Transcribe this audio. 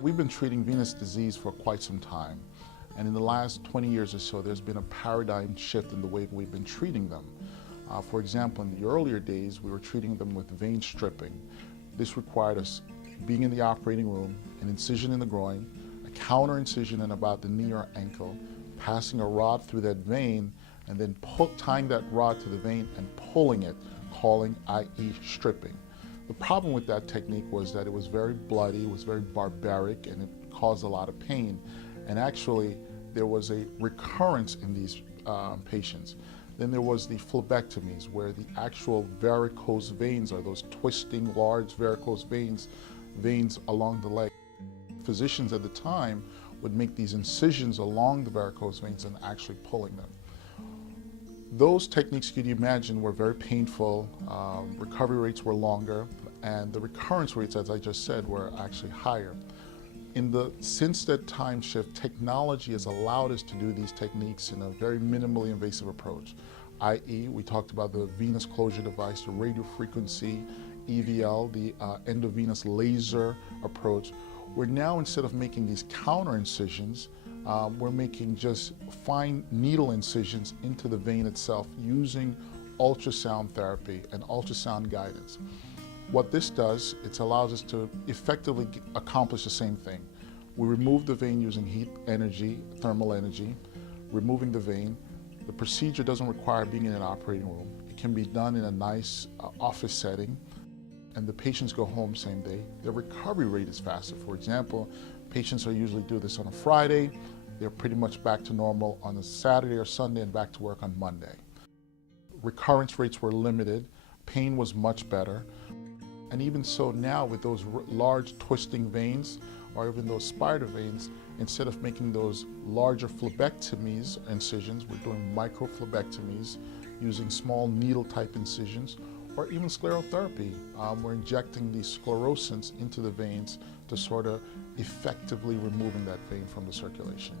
We've been treating venous disease for quite some time, and in the last 20 years or so, there's been a paradigm shift in the way we've been treating them. For example, in the earlier days, we were treating them with vein stripping. This required us being in the operating room, an incision in the groin, a counter incision in about the knee or ankle, passing a rod through that vein, and then tying that rod to the vein and pulling it, calling i.e. stripping. The problem with that technique was that it was very bloody, it was very barbaric, and it caused a lot of pain. And actually, there was a recurrence in these patients. Then there was the phlebectomies, where the actual varicose veins are those twisting, large varicose veins along the leg. Physicians at the time would make these incisions along the varicose veins and actually pulling them. Those techniques, could you imagine, were very painful, recovery rates were longer, and the recurrence rates, as I just said, were actually higher. Since that time shift, technology has allowed us to do these techniques in a very minimally invasive approach, i.e. we talked about the venous closure device, the radiofrequency EVL, the endovenous laser approach. We're now, instead of making these counter incisions, we're making just fine needle incisions into the vein itself using ultrasound therapy and ultrasound guidance. What this does, it allows us to effectively accomplish the same thing. We remove the vein using heat energy, thermal energy, removing the vein. The procedure doesn't require being in an operating room. It can be done in a nice office setting, and the patients go home same day. The recovery rate is faster. For example, patients are usually do this on a Friday. They're pretty much back to normal on a Saturday or Sunday and back to work on Monday. Recurrence rates were limited. Pain was much better. And even so now, with those large twisting veins or even those spider veins, instead of making those larger phlebectomies incisions, we're doing microphlebectomies using small needle type incisions, or even sclerotherapy. We're injecting these sclerosants into the veins to sort of effectively removing that vein from the circulation.